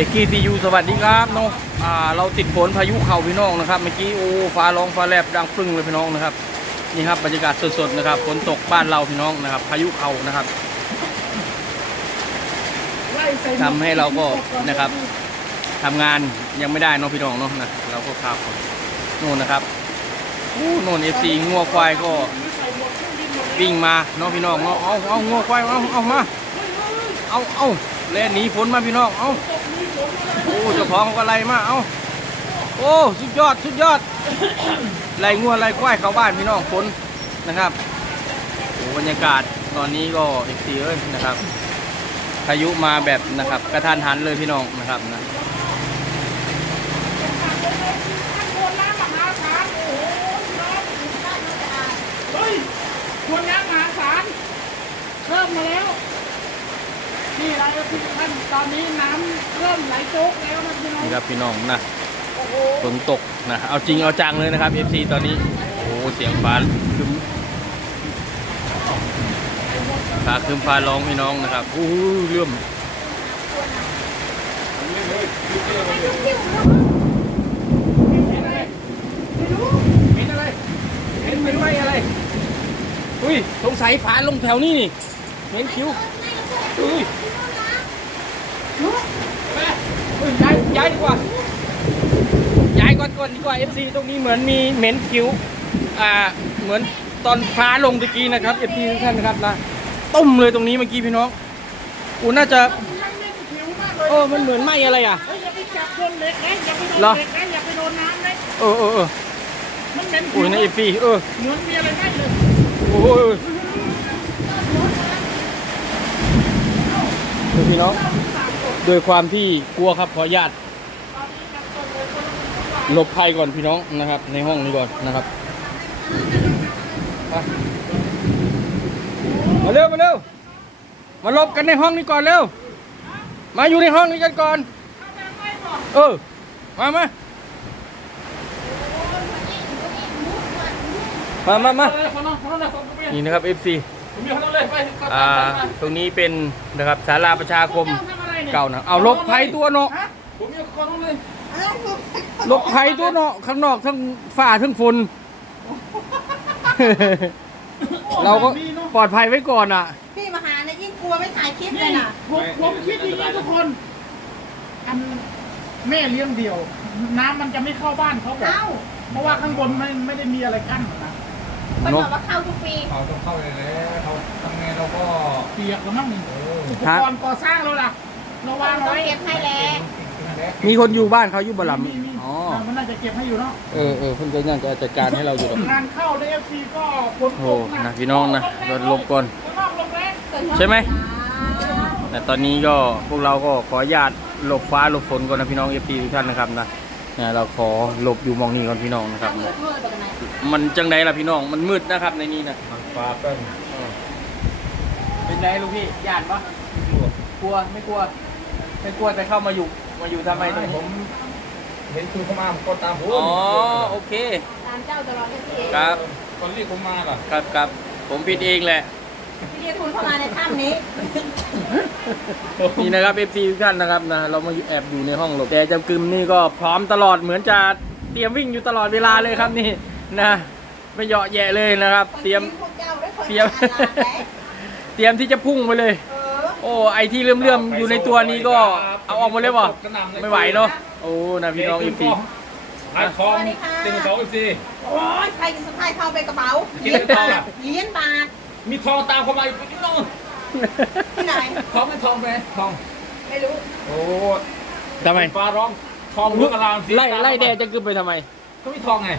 AKCU สวัสดีครับน้องเราติดฝนพายุเข่าพี่น้องนะครับเมื่อกี้โอ้ฟ้าร้องฟ้าแลบดังปึ้งเลยพี่น้องนะครับนี่ครับบรรยากาศสดๆนะครับฝนตกบ้านเราพี่น้องนะครับพายุเข่านะครับทำให้เราก็นะครับทำงานยังไม่ได้น้องพี่น้องเนาะนะเราก็ขับโน่นนะครับโน่น FC งัวควายก็วิ่งมาน้องพี่น้องเนาะเอางัวควายเอามาเอาเล่นหนีฝนมาพี่น้องเอาโอ้เจ้าของก็ไล่มาเอาโอ้สุดยอดไล่งัวไล่ควายเข้าบ้านพี่น้องฝนนะครับโอ้บรรยากาศตอนนี้ก็FCเอ้ยนะครับพายุมาแบบนะครับกระทันหันเลยพี่น้องนะครับนะคนน้ำมหาศาลเริ่มมาแล้วนี่เราที่ท่านตอนนี้น้ำเริ่มไหลโจ๊กแล้วนะพี่น้องนี่ครับพี่น้องนะฝนตกนะเอาจริงเอาจังเลยนะครับ FC ตอนนี้โอ้เสียงฟ้าคึ้มฟ้าร้องพี่น้องนะครับโอ้เรื่มเห็นอะไรเห็นเป็นไรอะไรอุ้ยสงสัยฝาลงแถวนี้นี่เห็นคิ้วอุ้ยย้ายดีกว่าย้ายก่อนดีกว่า FC ตรงนี้เหมือนมีเหม็นคิ้วเหมือนตอนฟ้าลงตะกี้นะครับ FC ทุกท่านนะครับนะต้มเลยตรงนี้เมื่อกี้พี่น้องอูน่าจะมันเหมือนไหมอะไรอ่ะอย่าไปจับโดนเหล็กนะอย่าไปโดนเหล็กนะอย่าไปโดนน้ำนะมันเป็นอุ้ยนะ FC เหมือนมีอะไรได้เลยโอ้ยพี่น้องโดยความที่กลัวครับขออนุญาตหลบภัยก่อนพี่น้องนะครับในห้องนี้ก่อนนะครับมาเร็วมาหลบกันในห้องนี้ก่อนเร็วมาอยู่ในห้องนี้กันก่อนมานี่นะครับ FC ตรงนี้เป็นนะครับศาลาประชาคมเก่านะเอาหลบภัยตัวเนาะหลบภัยตัวเนาะข้างนอกทั้งฝ่าทั้งฝนเราก็ปลอดภัยไว้ก่อนอ่ะพี่มาหาเนี่ยยิ่งกลัวไม่ถ่ายคลิปเลยนะผมคิดอย่างนี้ทุกคนอันแม่เลี้ยงเดี่ยว น้ำมันจะไม่เข้าบ้านเขาแบบเพราะว่าข้างบนไม่ได้มีอะไรกั้นนะมันบอกว่าเข้าทุกปีเขาต้องเข้าเลยแล้วเขาทำไงเราก็เปียกแล้วมั้งอุปกรณ์ก่อสร้างเราล่ะเราวางไว้เก็บให้แล้ว มีคนอยู่บ้านเขาอยู่บลัมอ๋อมันน่าจะเก็บให้อยู่เนาะเพิ่นก็น่าจะจัดการให้เราอยู่งานเข้าใน FC ก็ฝนตกนะพี่น้องนะหลบก่อนใช่ไหมแต่ตอนนี้ก็พวกเราก็ขออนุญาตหลบฟ้าหลบฝนก่อนนะพี่น้อง FC ทุกท่านนะครับนะเราขอหลบอยู่มองนี้ก่อนพี่น้องนะครับมันจังไดล่ะพี่น้องมันมืดนะครับในนี้นะฟ้าเต้นเป็นไงลูกพี่ย่านปะกลัวไม่กลัวแต่เข้ามาอยู่ทำไมตรงนี้ผมเห็นคุณเข้ามาผมก็ตามผมโอเคตามเจ้าตลอดเลยพี่ครับตอนรีบผมมาล่ะครับผมผิดเองแหละพี่เรียกคุณเข้ามาในถ้ำนี้นี่นะครับ FC ทุกท่านนะครับนะเรามาแอบอยู่ในห้องหลบแต่จำกึมนี่ก็พร้อมตลอดเหมือนจะเตรียมวิ่งอยู่ตลอดเวลาเลยครับนี่นะไม่เหยาะแยะเลยนะครับเตรียมที่จะพุ่งไปเลยโอ้ไอที่เลื่อมอยู่ในตัวนี้ก็เอาออกมาเลยป่ะไม่ไหวเนาะโอ้นะพี่น้อง FC ขายของเต็มกระเป๋า FC โอ้ยใครจะสะพายทองไปกระเป๋าเหรียญบาทมีทองตามเข้ามาอีกพี่น้องที่ไหนทองไม่ทองไปทองไม่รู้โอ้ทำไมฟ้าร้องทองลุกอลามไล่แดดจะกึมไปทำไมก็มีทองไง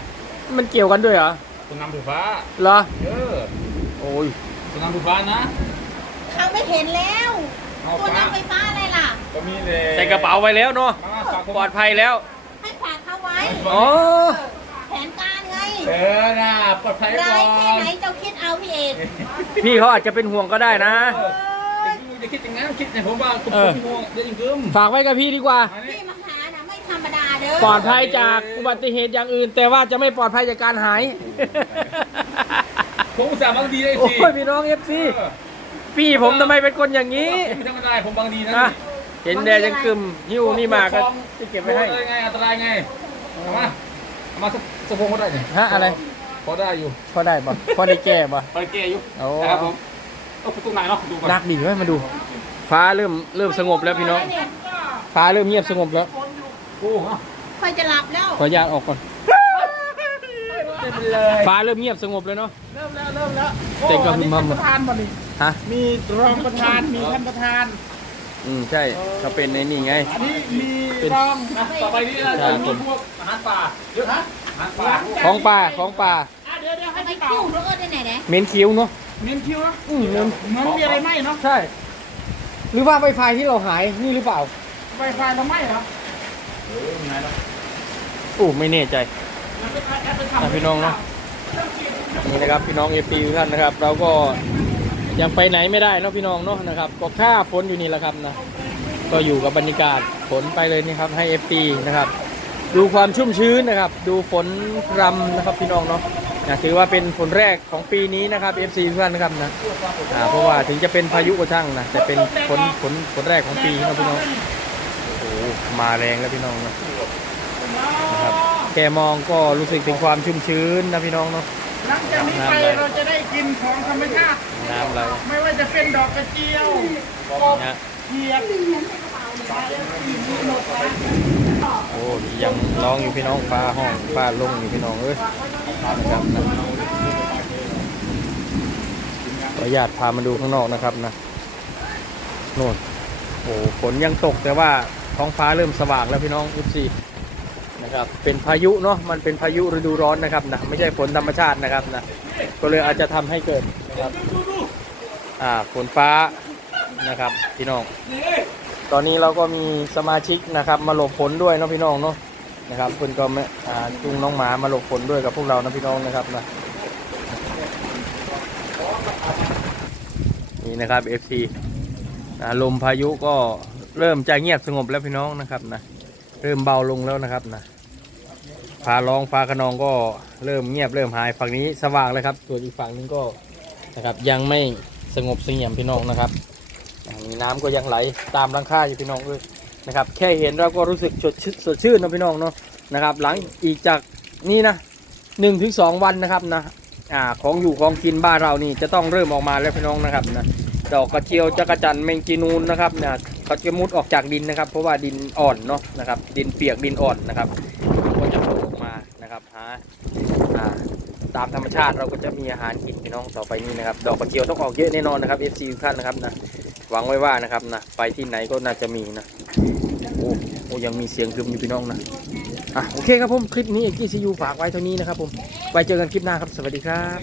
มันเกี่ยวกันด้วยเหรอคุณนำไฟฟ้าเหรอโอ้ยคุณนำไฟฟ้านะเขาไม่เห็นแล้วตัวนำไฟฟ้าอะไรล่ะก็มีเลยใส่กระเป๋าไว้แล้วเนาะปลอดภัยแล้วให้ฝากเขาไว้แผนการไงน่ะปลอดภัยก่อนไรแค่ไหนเจ้าคิดเอาพี่เอกพี่เขาอาจจะเป็นห่วงก็ได้นะจะคิดอย่างนั้นคิดในผมว่าผมเป็นห่วงเดี๋ยวจริงฝากไว้กับพี่ดีกว่าพี่มาหานะไม่ธรรมดาเด้อปลอดภัยจากอุบัติเหตุอย่างอื่นแต่ว่าจะไม่ปลอดภัยจากการหายผมอุตส่าห์บางดีเลยสิโอ้ยพี่น้อง FC พี่ผมทำไมเป็นคนอย่างนี้ไม่ธรรมดาผมบางดีนะ เห็นแดดยังกึมหิ้วนี่มาก็จะเก็บไว้ให้ ได้ไงอันตรายไงเอามาสะโพกก็ได้เนี่ย ฮะอะไร พอได้อยู่ พอได้ปะพอได้แก้ปะ พอได้แก้อยู่ โอ้ นะครับผมต้องประตูไหนเนาะประตูก่อน นักดิเว้ยมาดู ฟ้าเริ่มสงบแล้วพี่น้อง ฟ้าเริ่มเงียบสงบแล้ว โอ้โห ค่อยจะหลับแล้ว ขออนุญาตออกก่อน ฟ้าเริ่มเงียบสงบแล้วเนาะ เริ่มแล้ว เต็มกระหึ่ม ท่าน พำ ประธานบ่นี่ ฮะ มีรองประธานมีท่านประธาน ใช่เขาเป็นในนี่ไง อันนี้มีรอง นะต่อไปนี้เราจะมีพวกอาหารป่าเยอะนะอาหารป่า ของป่าของป่า เดี๋ยวให้ ไป พี่เป่า คิ้วรถได้ไหนเนี่ย เหม็นคิ้วเนาะ เน้นคิวนะ เหม็น เหมือนมีอะไรไหมเนาะ ใช่ หรือว่าไวไฟที่เราหายนี่หรือเปล่า ไวไฟเราไหมเหรอ ไม่แน่ใจ มันไปแอปไปทำ พี่น้องเนาะ นี่นะครับพี่น้องเอฟซีทุกท่านนะครับ เราก็ยังไปไหนไม่ได้เนาะพี่น้องเนาะนะครับ ก็ค่าฝนอยู่นี่แหละครับนะก็อยู่กับบรรยากาศฝนไปเลยนี่ครับให้เอฟซีนะครับ ดูความชุ่มชื้นนะครับ ดูฝนรำนะครับพี่น้องเนาะถือว่าเป็นฝนแรกของปีนี้นะครับเอฟซีทุกท่านนะครับนะเพราะว่าถึงจะเป็นพายุก็ช่างนะแต่เป็นฝนแรกของปีนะพี่น้องโอ้โหมาแรงแล้วพี่น้องเนาะนะครับแกมองก็รู้สึกถึงความชุ่มชื้นนะพี่น้องเนาะ หลังจากนี้ไปเราจะได้กินของธรรมชาติ น้ำไหล ไม่ว่าจะเป็นดอกกระเจียวกบ นะ เขียด โอ้ยังร้องอยู่พี่น้องฟ้าห้องฟ้าลงอยู่พี่น้องเอ้ยนะครับนะขออนุญาตพามาดูข้างนอกนะครับนะโน่นโอ้ฝนยังตกแต่ว่าท้องฟ้าเริ่มสว่างแล้วพี่น้อง14นะครับเป็นพายุเนาะมันเป็นพายุฤดูร้อนนะครับนะไม่ใช่ฝนธรรมชาตินะครับนะก็เลยอาจจะทำให้เกิดนะครับฝนฟ้านะครับพี่น้องตอนนี้เราก็มีสมาชิกนะครับมาหลบฝนด้วยเนาะพี่น้องเนาะนะครับคุณก็จุงน้องหมามาหลบฝนด้วยกับพวกเรานะพี่น้องนะครับนะนี่นะครับ FC ลมพายุก็เริ่มจะเงียบสงบแล้วพี่น้องนะครับนะเริ่มเบาลงแล้วนะครับนะฟ้าร้องฟ้าขนองก็เริ่มเงียบเริ่มหายฝั่งนี้สว่างแล้วครับส่วนอีกฝั่งนึงก็นะครับยังไม่สงบเสงี่ยมพี่น้องนะครับมีน้ำก็ยังไหลตามหลังคาอยู่พี่น้องเลยนะครับแค่เห็นเราก็รู้สึกสดชื่นนะพี่น้องเนาะนะครับหลังอีกจากนี้นะ1-2 วันนะครับนะของอยู่ของกินบ้านเรานี่จะต้องเริ่มออกมาแล้วพี่น้องนะครับนะดอกกระเจียวจักรจั่นแมงจีนูนนะครับนะเขาจะมุดออกจากดินนะครับเพราะว่าดินอ่อนเนาะนะครับดินเปียกดินอ่อนนะครับก็จะโผล่ออกมานะครับตามธรรมชาติเราก็จะมีอาหารกินพี่น้องต่อไปนี้นะครับดอกกระเจียวต้องออกเยอะแน่นอนนะครับ FC ทุกท่านนะครับนะหวังไว้ว่านะครับนะไปที่ไหนก็น่าจะมีนะโอ้ยังมีเสียงคึมอยู่พี่น้องนะโอเคครับผมคลิปนี้เอกกี้ซียูฝากไว้เท่านี้นะครับผมไว้เจอกันคลิปหน้าครับสวัสดีครับ